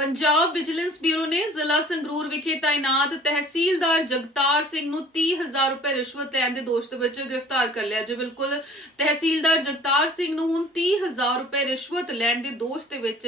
Punjab vigilance bureau ਨੇ ਜ਼ਿਲ੍ਹਾ ਸੰਗਰੂਰ ਵਿਖੇ ਤਾਇਨਾਤ ਤਹਿਸੀਲਦਾਰ ਜਗਤਾਰ ਸਿੰਘ ਨੂੰ 30000 ਰੁਪਏ ਰਿਸ਼ਵਤ ਲੈਣ ਦੇ ਦੋਸ਼ ਦੇ ਵਿੱਚ ਗ੍ਰਿਫਤਾਰ ਕਰ ਲਿਆ, ਜੋ ਬਿਲਕੁਲ ਤਹਿਸੀਲਦਾਰ ਜਗਤਾਰ ਸਿੰਘ ਨੂੰ ਹੁਣ 30000 ਰੁਪਏ ਰਿਸ਼ਵਤ ਲੈਣ ਦੇ ਦੋਸ਼ ਦੇ ਵਿੱਚ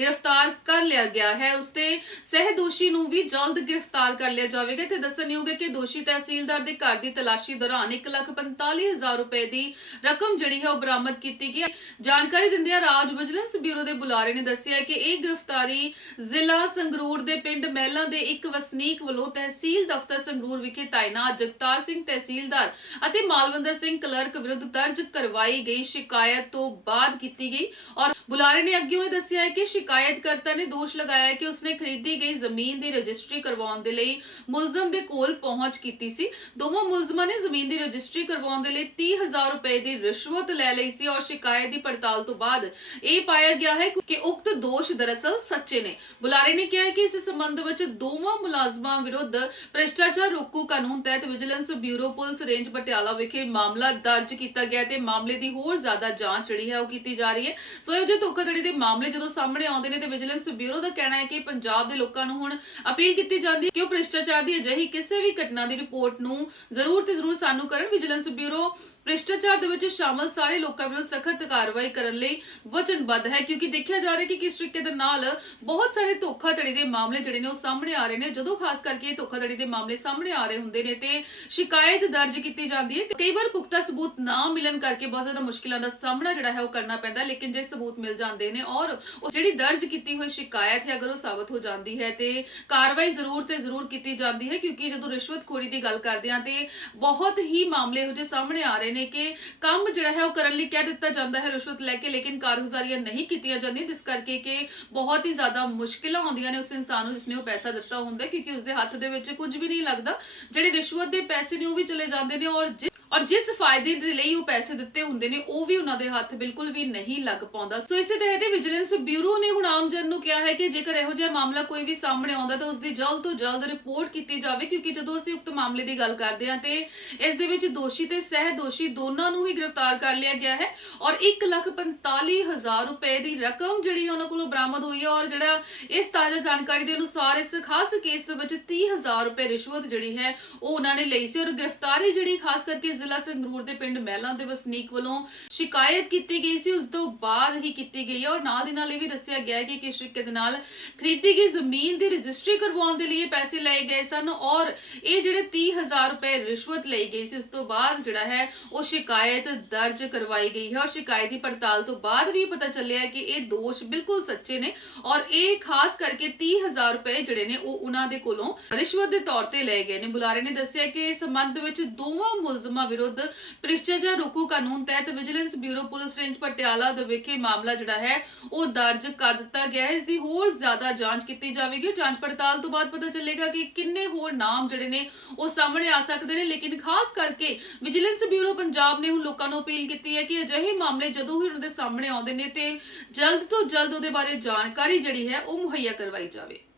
ਗ੍ਰਿਫਤਾਰ ਕਰ ਲਿਆ ਗਿਆ ਹੈ। ਉਸਤੇ ਸਹਿ ਦੋਸ਼ੀ ਨੂੰ ਵੀ ਜਲਦ ਗ੍ਰਿਫਤਾਰ ਕਰ ਲਿਆ ਜਾਵੇਗਾ ਤੇ ਦੱਸਣਯੋਗ ਹੈ ਕਿ ਦੋਸ਼ੀ ਤਹਿਸੀਲਦਾਰ ਦੇ ਘਰ ਦੀ ਤਲਾਸ਼ੀ ਦੌਰਾਨ 145000 ਰੁਪਏ ਦੀ ਰਕਮ ਜਿਹੜੀ ਹੈ ਉਹ ਬਰਾਮਦ ਕੀਤੀ ਗਈ ਜਾਣਕਾਰੀ ਦਿੰਦਿਆਂ ਰਾਜ ਵਿਜੀਲੈਂਸ ਬਿਊਰੋ ਦੇ ਬੁਲਾਰੇ ਨੇ ਦੱਸਿਆ ਕਿ ਇਹ ਗ੍ਰਿਫਤਾਰੀ ਜ਼ਿਲ੍ਹਾ ਸੰਗਰੂਰ ਦੇ ਪਿੰਡ ਮਹਿਲਾ ਦੇ ਇੱਕ ਵਸਨੀਕ ਵੱਲੋਂ ਤਹਿਸੀਲ ਦਫ਼ਤਰ ਸੰਗਰੂਰ ਵਿਖੇ ਤਾਇਨਾਤ ਜਗਤਾਰ ਸਿੰਘ ਤਹਿਸੀਲਦਾਰ ਅਤੇ ਮਾਲਵਿੰਦਰ ਸਿੰਘ ਕਲਰਕ ਵਿਰੁੱਧ ਦਰਜ ਕਰਵਾਈ ਗਈ ਸ਼ਿਕਾਇਤ ਤੋਂ ਬਾਅਦ ਕੀਤੀ ਗਈ ਔਰ ਬੁਲਾਰੇ ਨੇ ਅੱਗੇ ਇਹ ਦੱਸਿਆ ਹੈ ਕਿ ਸ਼ਿਕਾਇਤਕਰਤਾ ਨੇ ਦੋਸ਼ ਲਗਾਇਆ ਹੈ ਕਿ ਉਸਨੇ ਖਰੀਦੀ ਗਈ ਜ਼ਮੀਨ ਦੀ ਰਜਿਸਟਰੀ ਕਰਵਾਉਣ ਦੇ ਲਈ ਮੁਲਜ਼ਮ ਦੇ ਕੋਲ ਪਹੁੰਚ ਕੀਤੀ ਸੀ। ਦੋਵਾਂ ਮੁਲਜ਼ਮਾਂ ਨੇ ਜ਼ਮੀਨ ਦੀ ਰਜਿਸਟਰੀ ਕਰਵਾਉਣ ਦੇ ਲਈ 30000 ਰੁਪਏ ਦੀ ਰਿਸ਼ਵਤ ਲੈ ਲਈ ਸੀ ਔਰ ਸ਼ਿਕਾਇਤ ਦੀ ਪੜਤਾਲ ਤੋਂ ਬਾਅਦ ਇਹ ਪਾਇਆ ਗਿਆ ਹੈ ਕਿ ਉਕਤ ਦੋਸ਼ ਦਰਅਸਲ ਸੱਚੇ ਨੇ। ਬੁਲਾਰੇ ਨੇ ਕਿਹਾ ਕਿ ਇਸ ਸੰਬੰਧ ਵਿੱਚ ਦੋਵਾਂ ਮੁਲਾਜ਼ਮਾਂ ਵਿਰੁੱਧ ਭ੍ਰਿਸ਼ਟਾਚਾਰ ਰੋਕੂ ਕਾਨੂੰਨ ਤਹਿਤ vigilance bureau police range Patiala ਵਿਖੇ ਮਾਮਲਾ ਦਰਜ ਕੀਤਾ ਗਿਆ ਤੇ ਮਾਮਲੇ ਦੀ ਹੋਰ ਜ਼ਿਆਦਾ ਜਾਂਚ ਜਿਹੜੀ ਹੈ ਉਹ ਕੀਤੀ ਜਾ ਰਹੀ ਹੈ। ਸੋ ਇਹੋ ਜਿਹੇ ਧੋਖਾਧੜੀ ਦੇ ਮਾਮਲੇ ਜਦੋਂ ਸਾਹਮਣੇ ਆਉਂਦੇ ਨੇ ਤੇ ਵਿਜੀਲੈਂਸ ਬਿਊਰੋ ਦਾ ਕਹਿਣਾ ਹੈ ਕਿ ਪੰਜਾਬ ਦੇ ਲੋਕਾਂ ਨੂੰ ਹੁਣ ਅਪੀਲ ਕੀਤੀ ਜਾਂਦੀ ਹੈ ਕਿ ਉਹ ਭ੍ਰਿਸ਼ਟਾਚਾਰ ਦੀ ਅਜਿਹੀ ਕਿਸੇ ਵੀ ਘਟਨਾ ਦੀ ਰਿਪੋਰਟ ਨੂੰ ਜ਼ਰੂਰ ਤੇ ਜ਼ਰੂਰ ਸਾਨੂੰ ਕਰਨ। ਵਿਜੀਲੈਂਸ ਬਿਊਰੋ ਭ੍ਰਿਸ਼ਟਾਚਾਰ ਦੇ ਵਿੱਚ ਸ਼ਾਮਲ ਸਾਰੇ ਲੋਕਾਂ ਵਿਰੁੱਧ ਸਖਤ ਕਾਰਵਾਈ ਕਰਨ ਲਈ ਵਚਨਬੱਧ ਹੈ, ਕਿਉਂਕਿ ਦੇਖਿਆ ਜਾ ਰਿਹਾ ਕਿ ਕਿਸ ਤਰੀਕੇ ਦੇ ਨਾਲ ਬਹੁਤ ਸਾਰੇ ਧੋਖਾਧੜੀ ਦੇ ਮਾਮਲੇ ਜਿਹੜੇ ਨੇ ਉਹ ਸਾਹਮਣੇ ਆ ਰਹੇ ਨੇ। ਜਦੋਂ ਖਾਸ ਕਰਕੇ ਇਹ ਧੋਖਾਧੜੀ ਦੇ ਮਾਮਲੇ ਸਾਹਮਣੇ ਆ ਰਹੇ ਹੁੰਦੇ ਨੇ, ਤੇ ਸ਼ਿਕਾਇਤ ਦਰਜ ਕੀਤੀ ਜਾਂਦੀ ਹੈ ਕਈ ਵਾਰ ਪੁਖਤਾ ਸਬੂਤ ਨਾ ਮਿਲਣ ਕਰਕੇ ਬਹੁਤ ਜ਼ਿਆਦਾ ਮੁਸ਼ਕਿਲਾਂ ਦਾ ਸਾਹਮਣਾ ਜਿਹੜਾ ਹੈ ਉਹ ਕਰਨਾ ਪੈਂਦਾ ਲੇਕਿਨ ਜੇ ਸਬੂਤ ਮਿਲ ਜਾਂਦੇ ਨੇ ਔਰ ਜਿਹੜੀ ਦਰਜ ਕੀਤੀ ਹੋਈ ਸ਼ਿਕਾਇਤ ਹੈ, ਅਗਰ ਉਹ ਸਾਬਤ ਹੋ ਜਾਂਦੀ ਹੈ, ਤੇ ਕਾਰਵਾਈ ਜ਼ਰੂਰ ਤੇ ਜ਼ਰੂਰ ਕੀਤੀ ਜਾਂਦੀ ਹੈ, ਕਿਉਂਕਿ ਜਦੋਂ ਰਿਸ਼ਵਤਖੋਰੀ ਦੀ ਗੱਲ ਕਰਦੇ ਹਾਂ, ਤੇ ਬਹੁਤ ਹੀ ਮਾਮਲੇ ਇਹੋ ਜਿਹੇ ਸਾਹਮਣੇ ਆ ਰਹੇ ਨੇ ਕਿ ਕੰਮ ਜਿਹੜਾ ਹੈ ਉਹ ਕਰਨ ਲਈ ਕਹਿ ਦਿੱਤਾ ਜਾਂਦਾ ਹੈ ਰਿਸ਼ਵਤ ਲੈ ਕੇ, ਲੇਕਿਨ ਕਾਰਗੁਜ਼ਾਰੀਆਂ ਨਹੀਂ ਕੀਤੀਆਂ ਜਾਂਦੀਆਂ। ਜਿਸ ਕਰਕੇ ਕਿ ਬਹੁਤ ਹੀ ਜ਼ਿਆਦਾ ਮੁਸ਼ਕਿਲਾਂ ਆਉਂਦੀਆਂ ਨੇ ਉਸ ਇਨਸਾਨ ਨੂੰ ਜਿਸਨੇ ਉਹ ਪੈਸਾ ਦਿੱਤਾ ਹੁੰਦਾ ਕਿਉਂਕਿ ਉਸਦੇ ਹੱਥ ਦੇ ਵਿੱਚ ਕੁਝ ਵੀ ਨਹੀਂ ਲੱਗਦਾ। ਜਿਹੜੇ ਰਿਸ਼ਵਤ ਦੇ ਪੈਸੇ ਨੇ ਉਹ ਵੀ ਚਲੇ ਜਾਂਦੇ ਨੇ ਔਰ ਜਿ- ਔਰ ਜਿਸ ਫਾਇਦੇ ਦੇ ਲਈ ਉਹ ਪੈਸੇ ਦਿੱਤੇ ਹੁੰਦੇ ਨੇ, ਉਹ ਵੀ ਉਹਨਾਂ ਦੇ ਹੱਥ ਬਿਲਕੁਲ ਵੀ ਨਹੀਂ ਲੱਗ ਪਾਉਂਦਾ। ਸੋ ਇਸੇ ਤਹਿਤ ਵਿਜੀਲੈਂਸ ਬਿਊਰੋ ਨੇ ਹੁਣ ਆਮ ਜਨ ਨੂੰ ਕਿਹਾ ਹੈ ਕਿ ਜੇਕਰ ਇਹੋ ਜਿਹਾ ਮਾਮਲਾ ਕੋਈ ਵੀ ਸਾਹਮਣੇ ਆਉਂਦਾ ਤਾਂ ਉਸ ਦੀ ਜਲਦ ਤੋਂ ਜਲਦ ਰਿਪੋਰਟ ਕੀਤੀ ਜਾਵੇ, ਕਿਉਂਕਿ ਜਦੋਂ ਅਸੀਂ ਉਕਤ ਮਾਮਲੇ ਦੀ ਗੱਲ ਕਰਦੇ ਹਾਂ ਤੇ ਇਸ ਦੇ ਵਿੱਚ ਦੋਸ਼ੀ ਤੇ ਸਹਿ ਦੋਸ਼ੀ ਦੋਨਾਂ ਨੂੰ ਹੀ ਗ੍ਰਿਫਤਾਰ ਕਰ ਲਿਆ ਗਿਆ ਹੈ ਔਰ 145000 ਰੁਪਏ ਦੀ ਰਕਮ ਜਿਹੜੀ ਹੈ ਉਹਨਾਂ ਕੋਲੋਂ ਬਰਾਮਦ ਹੋਈ ਹੈ ਔਰ ਜਿਹੜਾ ਇਸ ਤਾਜ਼ਾ ਜਾਣਕਾਰੀ ਦੇ ਅਨੁਸਾਰ ਇਸ ਖਾਸ ਕੇਸ ਦੇ ਵਿੱਚ 30000 ਰੁਪਏ ਰਿਸ਼ਵਤ ਜਿਹੜੀ ਹੈ ਉਹ ਉਹਨਾਂ ਨੇ ਲਈ ਸੀ ਔਰ ਗ੍ਰਿਫਤਾਰੀ ਜਿਹੜੀ ਖਾਸ ਕਰਕੇ ਜ਼ਿਲ੍ਹਾ ਸੰਗਰੂਰ ਦੇ ਪਿੰਡ ਮਹਿਲਾਂ ਦੇ ਵਸਨੀਕ ਵੱਲੋਂ ਸ਼ਿਕਾਇਤ ਕੀਤੀ ਗਈ ਸੀ। ਉਸ ਤੋਂ ਬਾਅਦ ਹੀ ਕੀਤੀ ਗਈ ਹੈ ਔਰ ਨਾਲ ਦੀ ਨਾਲ ਇਹ ਵੀ ਦੱਸਿਆ ਗਿਆ ਹੈ ਕਿ ਕਿਸ ਤਰੀਕੇ ਦੇ ਨਾਲ ਖਰੀਦੀ ਗਈ ਜ਼ਮੀਨ ਦੀ ਰਜਿਸਟਰੀ ਕਰਵਾਉਣ ਦੇ ਲਈ ਪੈਸੇ ਲਏ ਗਏ ਸਨ ਔਰ ਇਹ ਜਿਹੜੇ 30000 ਰੁਪਏ ਰਿਸ਼ਵਤ ਲਈ ਗਈ ਸੀ, ਉਸ ਤੋਂ ਬਾਅਦ ਜਿਹੜਾ ਹੈ ਉਹ ਸ਼ਿਕਾਇਤ ਦਰਜ ਕਰਵਾਈ ਗਈ ਹੈ ਔਰ ਸ਼ਿਕਾਇਤ ਦੀ ਪੜਤਾਲ ਤੋਂ ਬਾਅਦ ਵੀ ਪਤਾ ਚੱਲਿਆ ਕਿ ਇਹ ਦੋਸ਼ ਬਿਲਕੁਲ ਸੱਚੇ ਨੇ ਔਰ ਇਹ ਖਾਸ ਕਰਕੇ 30000 ਰੁਪਏ ਜਿਹੜੇ ਨੇ ਉਹ ਉਹਨਾਂ ਦੇ ਕੋਲੋਂ ਰਿਸ਼ਵਤ ਦੇ ਤੌਰ ਤੇ ਲਏ ਗਏ ਨੇ। ਬੁਲਾਰੇ ਨੇ ਦੱਸਿਆ ਕਿ ਇਸ ਸੰਬੰਧ ਵਿੱਚ ਦੋਵਾਂ ਮੁਲਜ਼ਮਾਂ ਵਿਰੁੱਧ ਭ੍ਰਿਸ਼ਟਾਚਾਰ ਰੋਕੂ ਕਾਨੂੰਨ ਤਹਿਤ vigilance bureau police range Patiala ਦੇ ਵਿਖੇ ਮਾਮਲਾ ਜਿਹੜਾ ਹੈ, ਉਹ ਦਰਜ ਕਰ ਦਿੱਤਾ ਗਿਆ ਹੈ। ਇਸ ਦੀ ਹੋਰ ਜ਼ਿਆਦਾ ਜਾਂਚ ਕੀਤੀ ਜਾਵੇਗੀ। ਜਾਂਚ ਪੜਤਾਲ ਤੋਂ ਬਾਅਦ ਪਤਾ ਚੱਲੇਗਾ ਕਿ ਕਿੰਨੇ ਹੋਰ ਨਾਮ ਜਿਹੜੇ ਨੇ, ਉਹ ਸਾਹਮਣੇ ਆ ਸਕਦੇ ਨੇ। ਲੇਕਿਨ ਖਾਸ ਕਰਕੇ ਵਿਜੀਲੈਂਸ ਬਿਊਰੋ ਪੰਜਾਬ ਨੇ ਹੁਣ ਲੋਕਾਂ ਨੂੰ ਅਪੀਲ ਕੀਤੀ ਹੈ ਕਿ ਅਜਿਹੇ ਮਾਮਲੇ ਜਦੋਂ ਵੀ ਉਹਨਾਂ ਦੇ ਸਾਹਮਣੇ ਆਉਂਦੇ ਨੇ ਤੇ ਜਲਦ ਤੋਂ ਜਲਦ ਉਹਦੇ ਬਾਰੇ ਜਾਣਕਾਰੀ ਜਿਹੜੀ ਹੈ, ਉਹ ਮੁਹੱਈਆ ਕਰਵਾਈ ਜਾਵੇ।